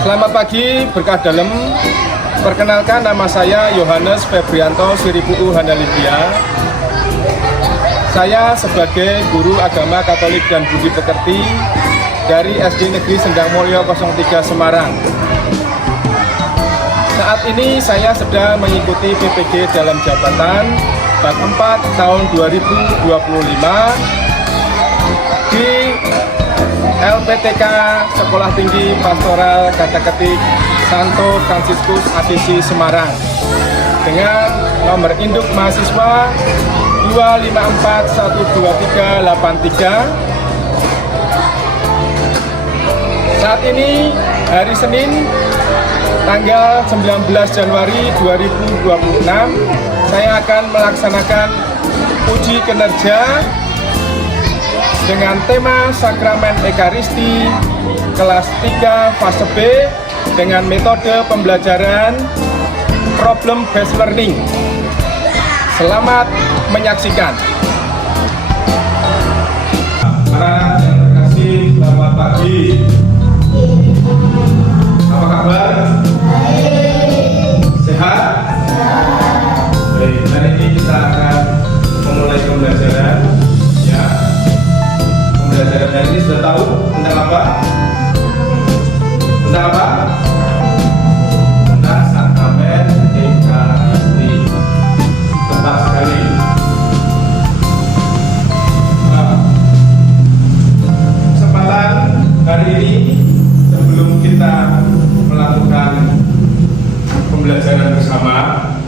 Selamat pagi, berkah dalam. Perkenalkan, nama saya Yohanes Febrianto Siripuu Handalibia. Saya sebagai guru agama Katolik dan Budi Pekerti dari SD Negeri Sendang Mulyo 03 Semarang. Saat ini saya sedang mengikuti PPG dalam jabatan bab 4 tahun 2025 di LPTK Sekolah Tinggi Pastoral Kata Ketik Santo Fransiskus Asisi Semarang dengan nomor induk mahasiswa 2541383. Saat ini hari Senin tanggal 19 Januari 2026 saya akan melaksanakan uji kinerja dengan tema Sakramen Ekaristi kelas 3 fase B dengan metode pembelajaran Problem Based Learning. Selamat menyaksikan. Para yang terkasih, selamat pagi. Apa kabar? Sehat? Baik, hari ini kita akan memulai pembelajaran. Pembelajaran hari ini sudah tahu tentang apa? Tentang apa? Tentang Sakramen Ekaristi. Tepat sekali. Kesempatan hari ini sebelum kita melakukan pembelajaran bersama,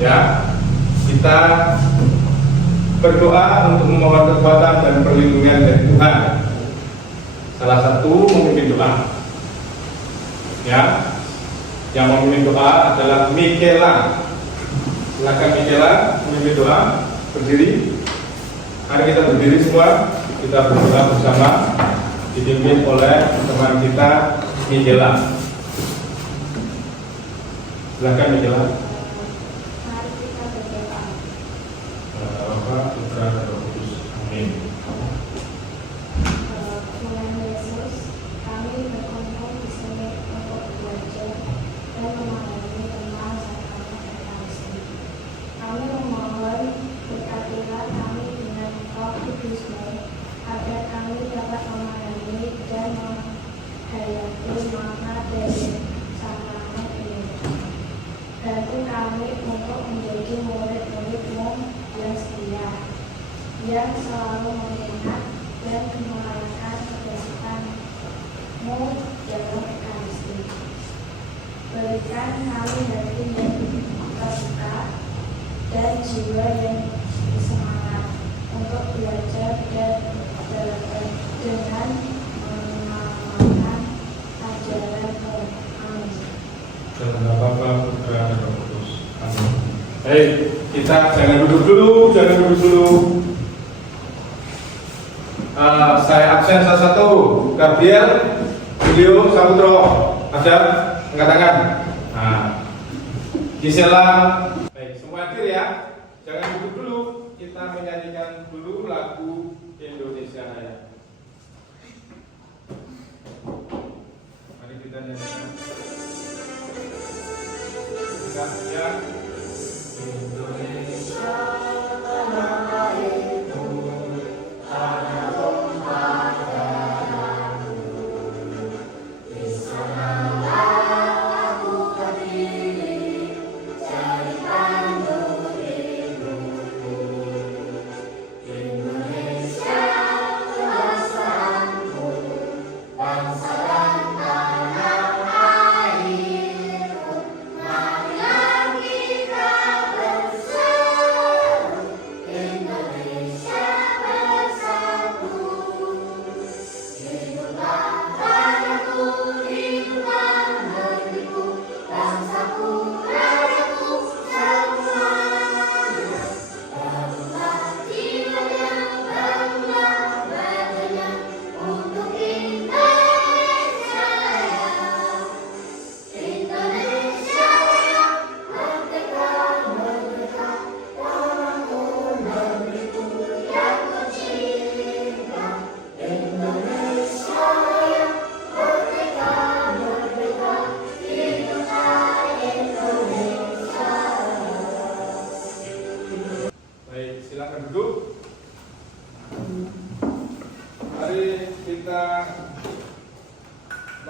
ya, kita berdoa untuk memohon kekuatan dan perlindungan dari Tuhan. Salah satu memimpin doa, ya, yang memimpin doa adalah Mikela. Silakan Mikela memimpin doa. Berdiri. Mari kita berdiri semua. Kita berdoa bersama, dipimpin oleh teman kita Mikela. Silakan Mikela. Mari kita berdoa. Bapa, Putra, dan Roh Kudus. Amin. Tuhan Yesus, kami berkumpul di sini untuk belajar dan memahami tentang Sakramen Ekaristi. Kami memohon berkatilah kami dengan Roh Kudus-Mu agar kami dapat memahami dan menghayati makna dari sakramen ini. Bantu kami untuk menjadi murid-murid-Mu yang setia, yang selalu mengingat dan merayakan kebesaran-Mu dalam Ekaristi. Berikan kami hati yang terbuka dan jiwa yang bersemangat untuk belajar dan dengan mengamalkan ajaran-Mu. Amin. Dalam nama Bapa, Putra, dan Roh Kudus. Amin. Baik, kita jangan duduk dulu. Saya absen salah satu. Gabriel, Julio, Saputro, ada angkat tangan. Nah, Gisela. Baik, semua hadir ya. Jangan duduk dulu. Kita menyanyikan dulu lagu Indonesia Raya. Mari kita nyanyikan. Ya. Indonesia tanah airku, tanah tumpah darahmu. Di sanalah aku berdiri, cari tandu hidupku. Indonesia kebangsaan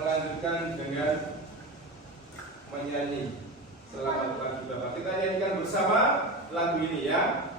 melanjutkan dengan menyanyi Selamat Pagi Bapak. Kita nyanyikan bersama lagu ini ya.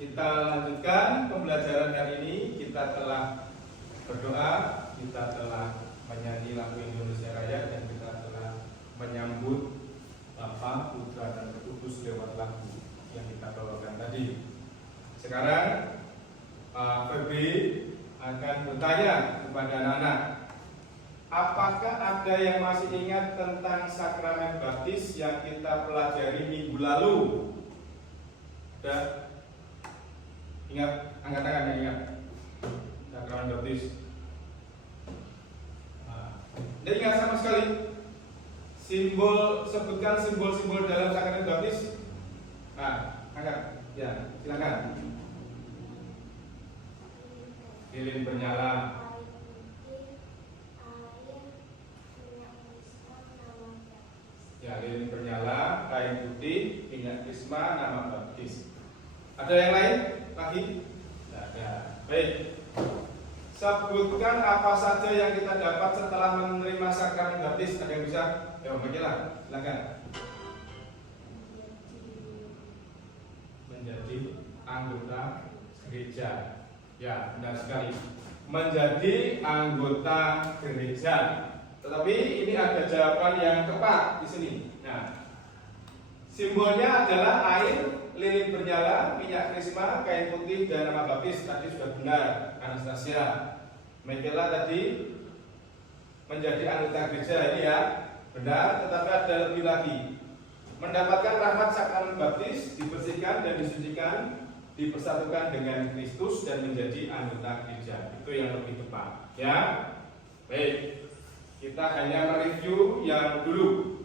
Kita lanjutkan pembelajaran hari ini. Kita telah berdoa, kita telah menyanyi lagu Indonesia Raya, dan kita telah menyambut Bapa, Putra, dan Roh Kudus lewat lagu yang kita bawakan tadi. Sekarang Pak Febri akan bertanya kepada anak-anak, apakah ada yang masih ingat tentang sakramen baptis yang kita pelajari minggu lalu? Ada? Ingat, angkat tangan yang ingat sakramen baptis. Tidak ingat sama sekali. Sebutkan simbol-simbol dalam sakramen baptis. Angkat, ya, silakan. Lilin bernyala. Ya, lilin bernyala, kain putih, minyak krisma, nama baptis. Ada yang lain lagi? Tidak ada. Baik. Sebutkan apa saja yang kita dapat setelah menerima sakramen baptis. Ada yang bisa? Ya, bagilah. Silakan. Menjadi anggota gereja. Ya, benar sekali. Menjadi anggota gereja. Tetapi ini ada jawaban yang tepat di sini. Nah, simbolnya adalah air, lilin bernyala, minyak krisma, kain putih, dan nama baptis. Tadi sudah benar, Anastasia. Michaela tadi menjadi anggota gereja, ini ya benar. Tetapi ada lebih lagi. Mendapatkan rahmat sakramen baptis, dibersihkan dan disucikan, dipersatukan dengan Kristus dan menjadi anggota gereja. Itu yang lebih tepat, ya. Baik, kita hanya mereview yang dulu,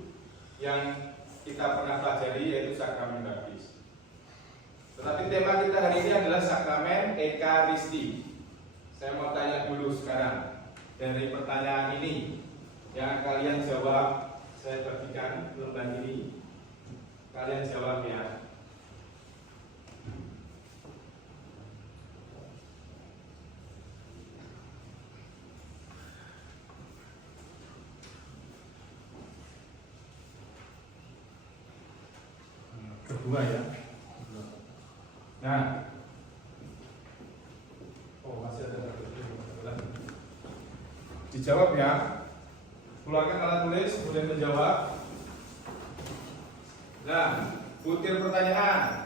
yang kita pernah pelajari, yaitu sakramen baptis. Tetapi tema kita hari ini adalah sakramen Ekaristi. Saya mau tanya dulu sekarang dari pertanyaan ini, yang kalian jawab. Saya bagikan lembar ini, kalian jawab ya. Kedua ya. Nah, masih ada lagi. Dijawab ya. Keluarkan alat tulis, kemudian menjawab. Nah, butir pertanyaan.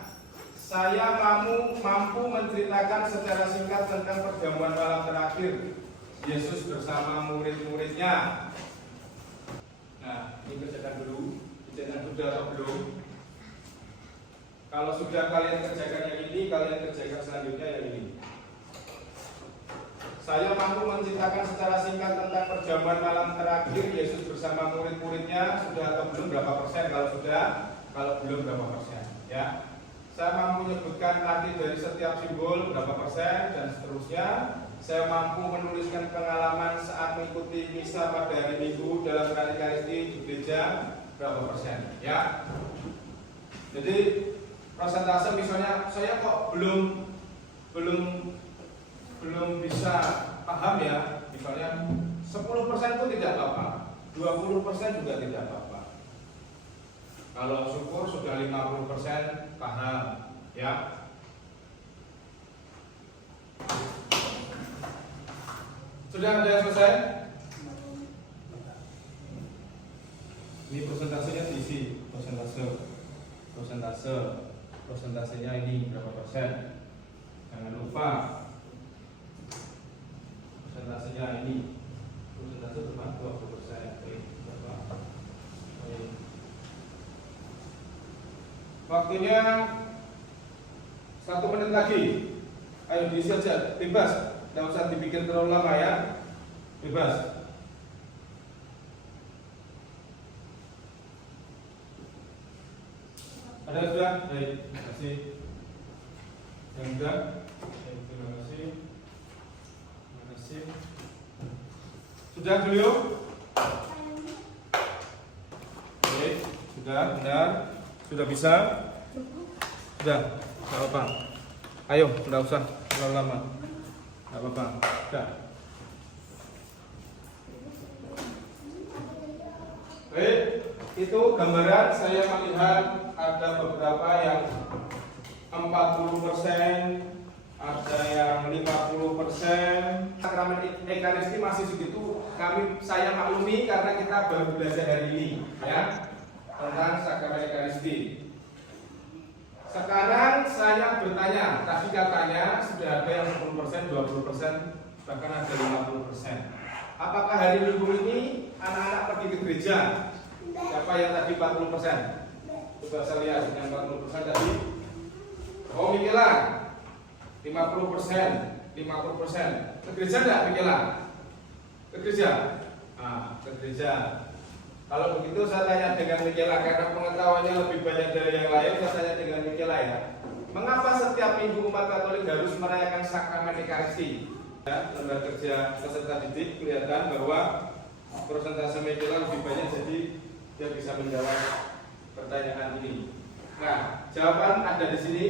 Saya mampu menceritakan secara singkat tentang perjamuan malam terakhir Yesus bersama murid-muridnya. Nah, ini kerjakan dulu. Kerjakan sudah atau belum? Kalau sudah kalian kerjakan yang ini, kalian kerjakan selanjutnya yang ini. Saya mampu menceritakan secara singkat tentang perjamuan malam terakhir Yesus bersama murid-muridnya. Sudah atau belum? Berapa persen? Kalau sudah, kalau belum berapa persen? Ya. Saya mampu menyebutkan arti dari setiap simbol berapa persen dan seterusnya. Saya mampu menuliskan pengalaman saat mengikuti misa pada hari Minggu dalam Ekaristi di gereja berapa persen? Ya. Jadi persentase misalnya saya kok belum bisa paham ya, misalnya 10% itu tidak apa-apa, 20% juga tidak apa-apa. Kalau syukur sudah 50% paham ya. Sudah ada yang selesai? Ini persentasenya diisi, persentasenya ini berapa persen? Jangan lupa persentasenya ini, persentase berapa? 20%. Waktunya 1 menit lagi. Ayo diisi aja, bebas. Tidak usah dipikir terlalu lama ya. Bebas. Ada yang sudah? Baik, terima kasih. Yang sudah? Baik, terima kasih. Terima kasih. Sudah beliau? Baik, sudah, benar. Sudah bisa? Sudah, tidak apa-apa. Ayo, tidak usah terlalu lama. Tidak apa-apa. Sudah. Baik, itu gambaran. Saya melihat ada beberapa yang 40%, ada yang 50%. Sakramen Ekaristi masih segitu. Saya maklumi karena kita baru belajar hari ini, ya, tentang sakramen Ekaristi. Sekarang saya bertanya, tadi katanya sudah ada yang 10%, 20%, bahkan ada 50%. Apakah hari Minggu ini anak-anak pergi ke gereja? Siapa yang tadi 40%? Coba saya lihat yang 40% tadi. Oh, Mikela 50%, 50%. Ke gereja enggak Mikela? Ke gereja? Ke gereja. Kalau begitu saya tanya dengan Mikela, karena pengetahuannya lebih banyak dari yang lain, saya tanya dengan Mikela ya. Mengapa setiap minggu umat Katolik harus merayakan sakramen Ekaristi? Ya, lembaga kerja peserta didik kelihatan bahwa persentase Mikela lebih banyak, jadi dia bisa menjawab pertanyaan ini. Nah, jawaban ada di sini.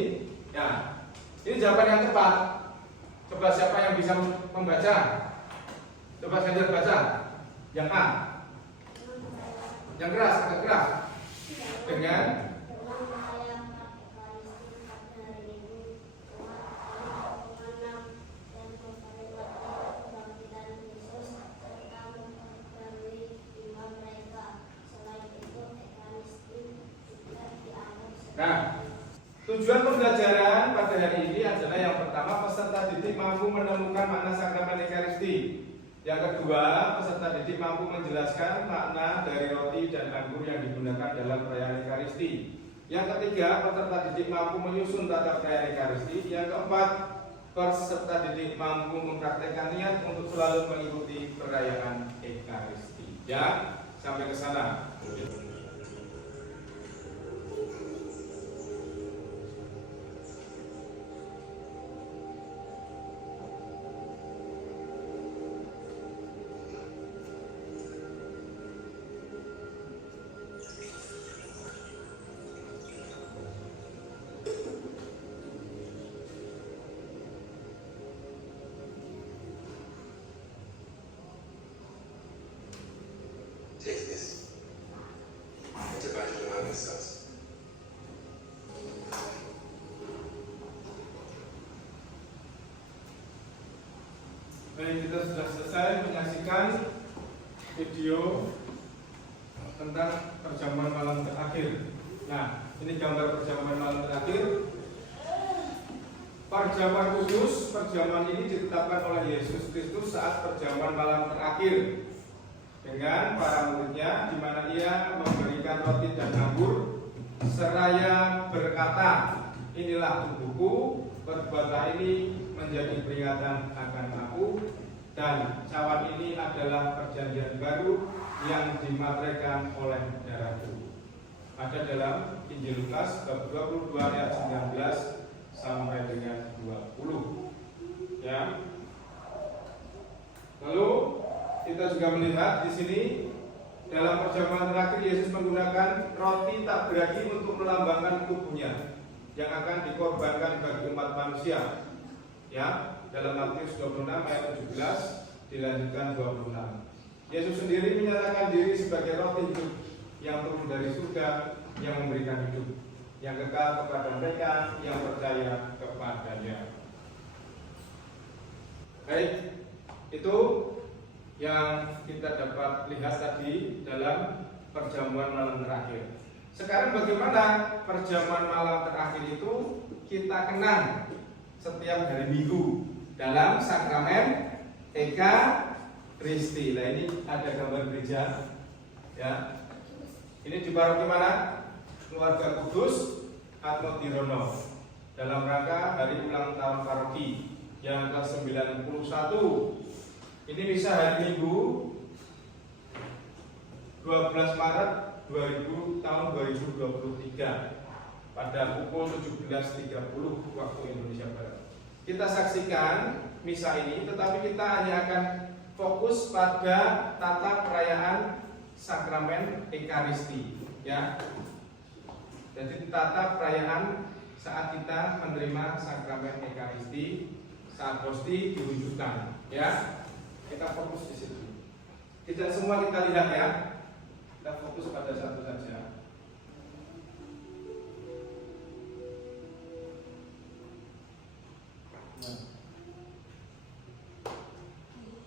Ya, ini jawaban yang tepat. Coba siapa yang bisa membaca? Coba Ganjar baca. Yang A. Yang keras, agak keras. Dengan Nah, tujuan pembelajaran pada hari ini adalah yang pertama, peserta didik mampu menemukan makna sakramen Ekaristi. Yang kedua, peserta didik mampu menjelaskan makna dari roti dan anggur yang digunakan dalam perayaan Ekaristi. Yang ketiga, peserta didik mampu menyusun tata perayaan Ekaristi. Yang keempat, peserta didik mampu mempraktekkan niat untuk selalu mengikuti perayaan Ekaristi. Ya, sampai ke sana. Take this. It's about Johannes us. Baik, kita sudah selesai menyaksikan video tentang perjamuan malam terakhir. Nah, ini gambar perjamuan malam terakhir. Perjamuan kudus, perjamuan ini ditetapkan oleh Yesus Kristus saat perjamuan malam terakhir dengan para muridnya, di mana ia memberikan roti dan anggur seraya berkata, inilah tubuhku, perbuatlah ini menjadi peringatan akan aku, dan cawan ini adalah perjanjian baru yang dimateraikan oleh darahku. Ada dalam Injil Lukas bab 22 ayat 19 sampai dengan 20. Ya. Lalu kita juga melihat di sini dalam perjamuan terakhir Yesus menggunakan roti tak beragi untuk melambangkan tubuhnya yang akan dikorbankan bagi umat manusia. Ya, dalam Matius 26 ayat 17 dilanjutkan 26. Yesus sendiri menyatakan diri sebagai roti hidup yang turun dari surga, yang memberikan hidup yang kekal kepada mereka yang percaya kepadanya. Baik, itu yang kita dapat lihat tadi dalam perjamuan malam terakhir. Sekarang bagaimana perjamuan malam terakhir itu kita kenang setiap hari Minggu dalam sakramen Ekaristi. Nah, ini ada gambar gereja, ya. Ini di paroki mana? Keluarga Kudus Atmotirono dalam rangka hari ulang tahun paroki yang ke-91. Ini bisa hari Minggu 12 Maret tahun 2023 pada pukul 17.30 waktu Indonesia Barat. Kita saksikan misa ini, tetapi kita hanya akan fokus pada tata perayaan sakramen Ekaristi, ya. Jadi tata perayaan saat kita menerima sakramen Ekaristi, saat hosti diwujudkan, ya. Kita fokus di situ. Tidak semua kita lihat, ya. Kita fokus pada satu saja.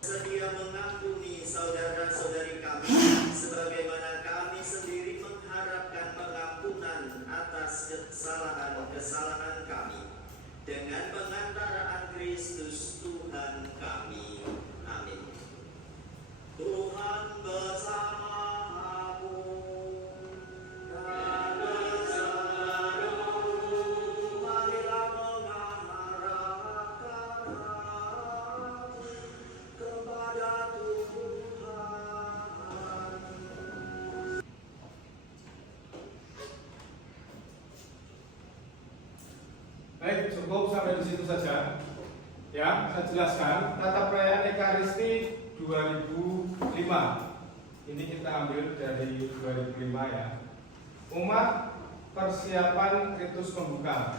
Sedia mengampuni saudara-saudari kami, sebagaimana kami sendiri mengharapkan pengampunan atas kesalahan-kesalahan kami, dengan pengantaraan Kristus Tuhan kami. Amin. Tuhan bersamamu dan bersama rohmu. Marilah mengharapkan kepada Tuhan. Baik, cukup sampai di situ saja. Ya, saya jelaskan tata perayaan Ekaristi 2005. Ini kita ambil dari 2005, ya. Umat persiapan ritus pembuka.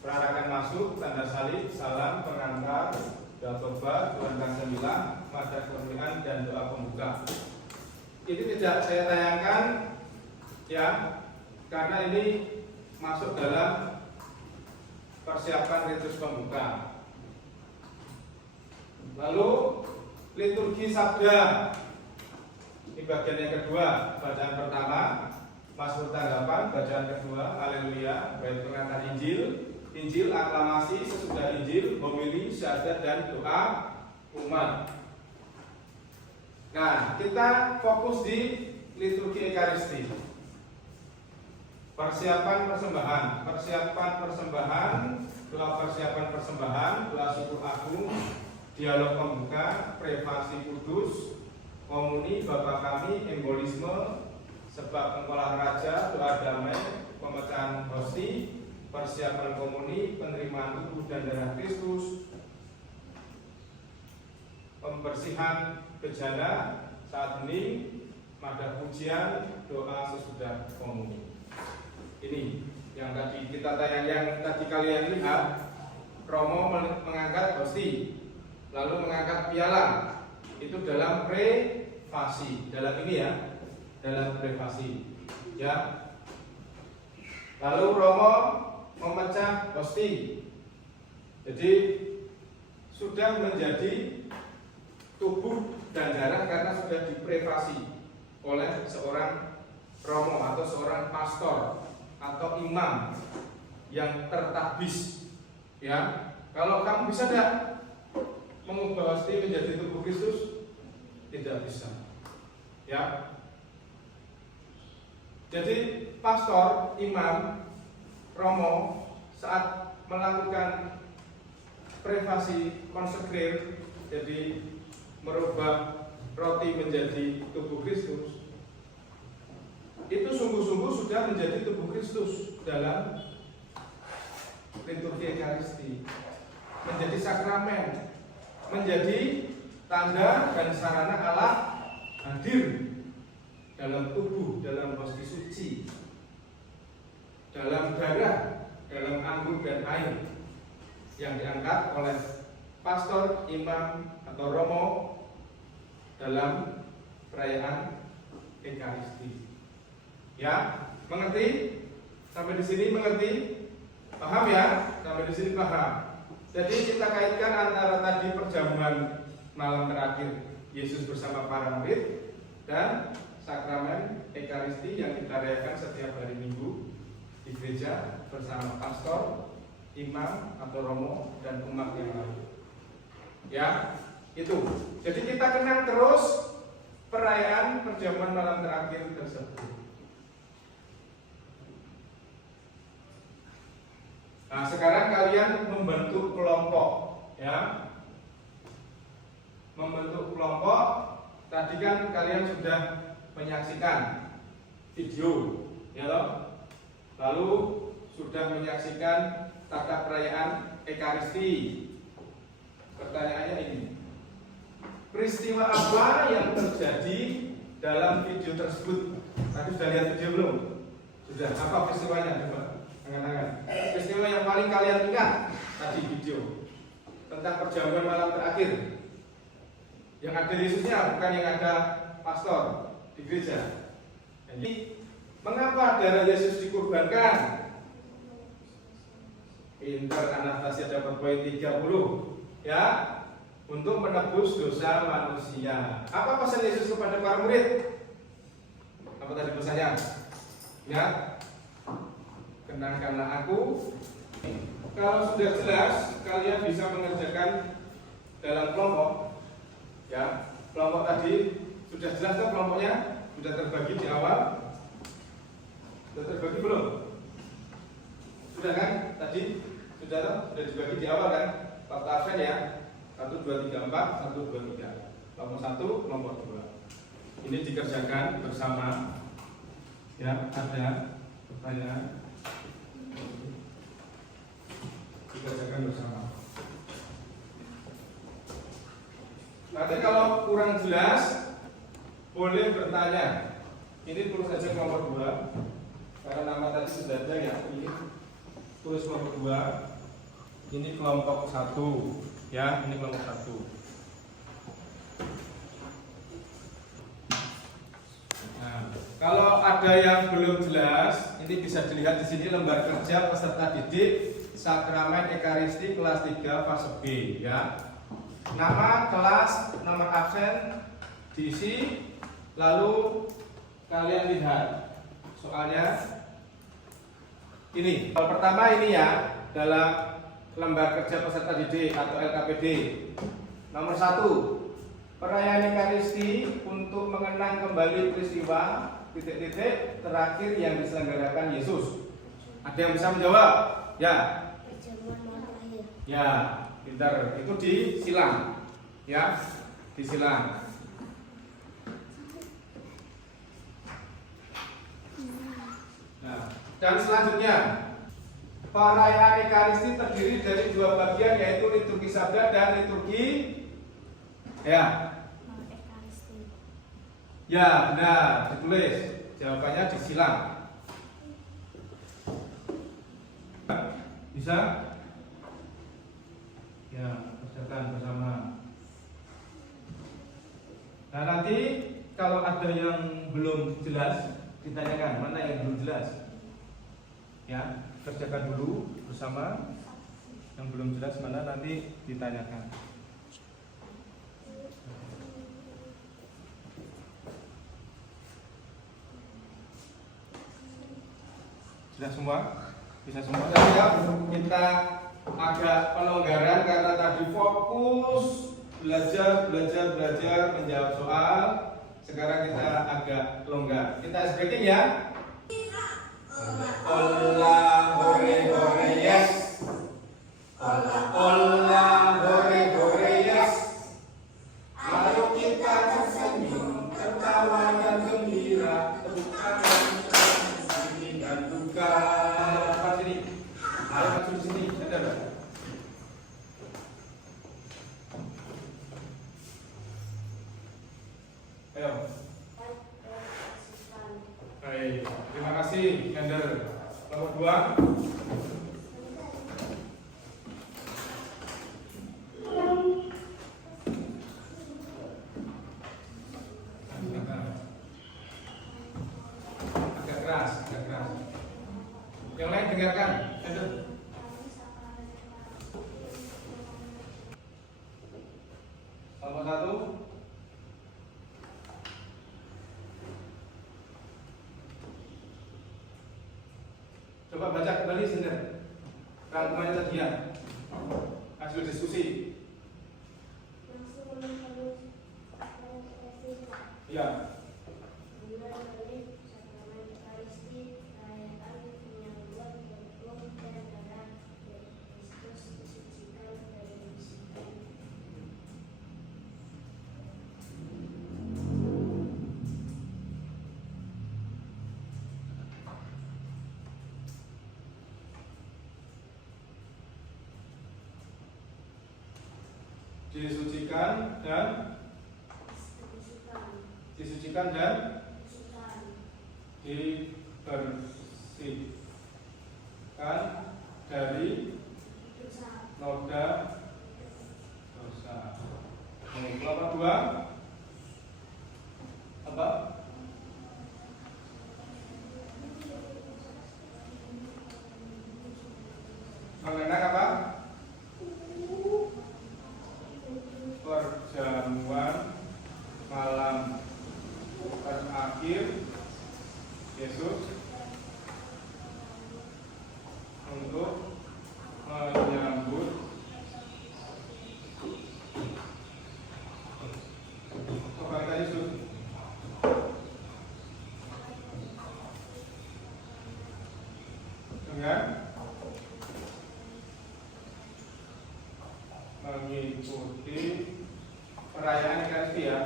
Perarakan masuk, tanda salib, salam, pengantar, doa tobat, Tuhan Kasemilah, mada kemuliaan dan doa pembuka. Ini tidak saya tayangkan, ya, karena ini masuk dalam persiapan ritus pembuka. Lalu liturgi sabda. Ini bagian yang kedua. Bacaan pertama, Mazmur tanggapan. Bacaan kedua, haleluya, bait pengantar Injil, Injil aklamasi, sesudah Injil, homili, syahadat dan doa umat. Nah, kita fokus di liturgi Ekaristi. Persiapan persembahan, doa persiapan persembahan, doa syukur agung, dialog pembuka, privasi kudus, komuni Bapa kami, embolisme, sebab engkaulah raja, doa damai, pemecahan hosti, persiapan komuni, penerimaan tubuh dan darah Kristus, pembersihan bejana saat hening, mada pujian, doa sesudah komuni. Ini yang tadi kita tayang, yang tadi kalian lihat. Romo mengangkat hosti, lalu mengangkat piala. Itu dalam privasi, dalam ini, ya, dalam privasi, ya. Lalu Romo memecah hosti. Jadi sudah menjadi tubuh dan darah karena sudah diprivasi oleh seorang Romo atau seorang pastor atau imam yang tertabis, ya. Kalau kamu bisa tidak mengubah hosti menjadi tubuh Kristus? Tidak bisa, ya. Jadi pastor, imam, Romo saat melakukan privasi konsekrir, jadi merubah roti menjadi tubuh Kristus, itu sungguh-sungguh sudah menjadi tubuh Kristus dalam liturgi Ekaristi, menjadi sakramen, menjadi tanda dan sarana Allah hadir dalam tubuh, dalam hosti suci, dalam darah dalam anggur dan air yang diangkat oleh pastor, imam, atau romo dalam perayaan Ekaristi. Ya, mengerti? Sampai di sini mengerti? Paham ya? Sampai di sini paham. Jadi kita kaitkan antara tadi perjamuan malam terakhir Yesus bersama para murid dan sakramen Ekaristi yang kita rayakan setiap hari Minggu di gereja bersama pastor, imam atau romo dan umat yang lain. Ya, itu. Jadi kita kenang terus perayaan perjamuan malam terakhir tersebut. Nah, sekarang kalian membentuk kelompok, ya. Membentuk kelompok. Tadi kan kalian sudah menyaksikan video, ya loh. Lalu sudah menyaksikan tata perayaan Ekaristi. Pertanyaannya ini, peristiwa apa yang terjadi dalam video tersebut? Tadi sudah lihat video belum? Sudah. Apa peristiwanya? Coba angkat-angkat. Peristiwa yang paling kalian ingat tadi video tentang perjamuan malam terakhir. Yang ada Yesusnya, bukan yang ada pastor di gereja. Jadi, mengapa darah Yesus dikorbankan? Pinter Anastasia dapat poin 30. Ya, untuk menebus dosa manusia. Apa pesan Yesus kepada para murid? Apa tadi pesannya? Ya, kenangkanlah aku. Kalau sudah jelas, kalian bisa mengerjakan dalam kelompok. Ya, kelompok tadi sudah jelas kan kelompoknya? Sudah terbagi di awal? Sudah terbagi belum? Sudah kan? Tadi sudah dibagi di awal kan? Waktu absen ya. 1, 2, 3, 4, 1, 2, 3. Kelompok 1, kelompok 2. Ini dikerjakan bersama. Ya, ada pertanyaan. Dikerjakan bersama. Nanti kalau kurang jelas boleh bertanya. Ini tulis saja kelompok 2. Karena nama tadi sudah ada ya. Ini tulis kelompok 2. Ini kelompok 1. Ya, ini kelompok 1. Nah, kalau ada yang belum jelas, ini bisa dilihat di sini lembar kerja peserta didik sakramen Ekaristi kelas 3 fase B, ya. Nama kelas, nomor absen diisi, lalu kalian lihat soalnya ini. Kalau pertama ini ya, dalam lembar kerja peserta didik atau LKPD. Nomor 1, perayaan Ekaristi untuk mengenang kembali peristiwa titik-titik terakhir yang diselenggarakan Yesus. Ada yang bisa menjawab? Ya. Perjamuan malam terakhir. Ya, pintar. Itu disilang. Ya, disilang. Nah, dan selanjutnya perayaan Ekaristi terdiri dari 2 bagian, yaitu liturgi sabda dan liturgi Ekaristi. Ya, benar, ditulis. Jawabannya disilang. Bisa? Ya, kerjakan bersama. Nah, nanti kalau ada yang belum jelas, ditanyakan mana yang belum jelas. Ya, kerjakan dulu bersama. Yang belum jelas mana nanti ditanyakan. Sudah semua? Bisa semua? Ya, kita agak pelonggaran karena tadi fokus belajar menjawab soal. Sekarang kita agak longgar. Kita speaking ya. Ola hore hore yes. Ola hore hore yes. Lalu kita tersenyum, tertawa dan gembira, tepuk tangan, sedih dan duka. Cepat sini. Ayo masuk sini. Ada. Ayo. Baik, terima kasih, Ender. Nomor 2. satu. Coba baca kembali sebentar rangkumannya tadi ya, hasil diskusi. Langsung harus presiden. Ya. Bulan balik sakramen Ekaristi, perayaan penyambutan hukum dan darah Kristus disucikan dan dibersihkan. Disucikan dan Disucikan. Disucikan. dibersihkan dari Dosa. noda dosa. Apa dua? Apa? Mengenang apa? Perjamuan malam terakhir Yesus untuk menyambut kebangkitan Yesus. Dengan mengikuti perayaan Ekaristi ya.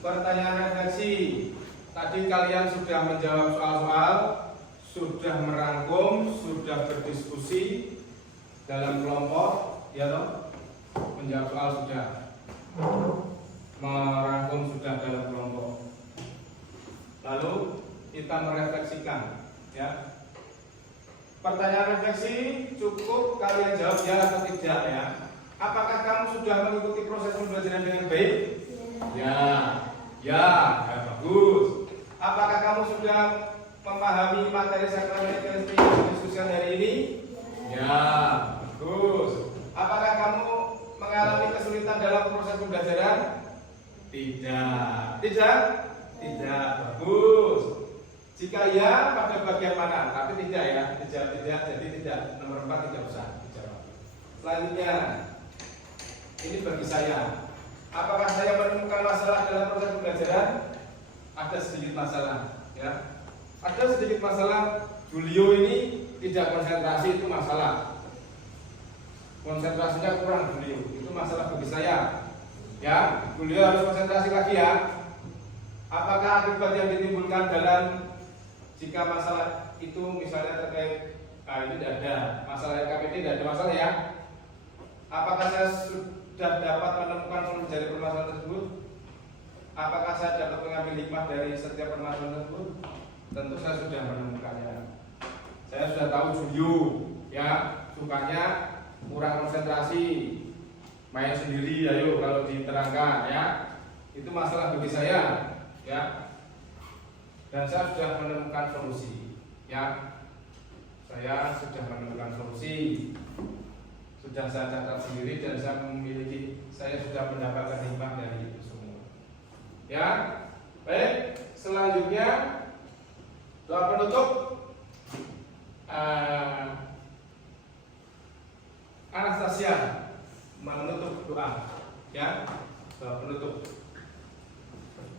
Pertanyaan refleksi. Tadi kalian sudah menjawab soal-soal, sudah merangkum, sudah berdiskusi dalam kelompok, ya toh? Menjawab soal sudah, merangkum sudah dalam kelompok. Lalu kita merefleksikan, ya. Pertanyaan refleksi cukup kalian jawab ya atau tidak ya. Apakah kamu sudah mengikuti proses pembelajaran dengan baik? Ya, bagus. Apakah kamu sudah memahami materi sakramen Ekaristi yang didiskusikan hari ini? Ya, bagus. Apakah kamu mengalami kesulitan dalam proses pembelajaran? Tidak, bagus. Jika ya, pada bagian mana? Tapi tidak ya, jadi tidak. Nomor 4 tidak usah dijawab. Selanjutnya, ini bagi saya. Apakah saya menemukan masalah dalam proses pembelajaran? Ada sedikit masalah, ya. Ada sedikit masalah. Julio ini tidak konsentrasi, itu masalah. Konsentrasinya kurang Julio, itu masalah bagi saya. Ya, Julio harus konsentrasi lagi ya. Apakah akibat yang ditimbulkan dalam jika masalah itu misalnya terkait ini tidak ada masalah KPD, tidak ada masalah ya. Apakah saya sudah dapat menemukan solusi dari permasalahan tersebut? Apakah saya dapat mengambil hikmah dari setiap permasalahan tersebut? Tentu saya sudah menemukannya. Saya sudah tahu Julio ya sukanya kurang konsentrasi, main sendiri, ayo kalau diterangkan ya. Itu masalah bagi saya ya. Dan saya sudah menemukan solusi ya. Saya sudah menemukan solusi, sudah saya catat sendiri dan saya sudah mendapatkan hikmah dari itu semua. Ya, baik. Selanjutnya doa penutup. Anastasia menutup doa. Ya, doa penutup.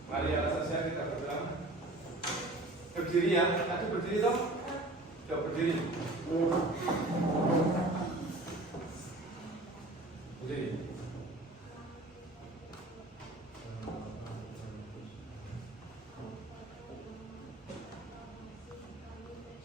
Mari Anastasia kita berdoa. Berdiri ya, tadi berdiri toh? Sudah berdiri.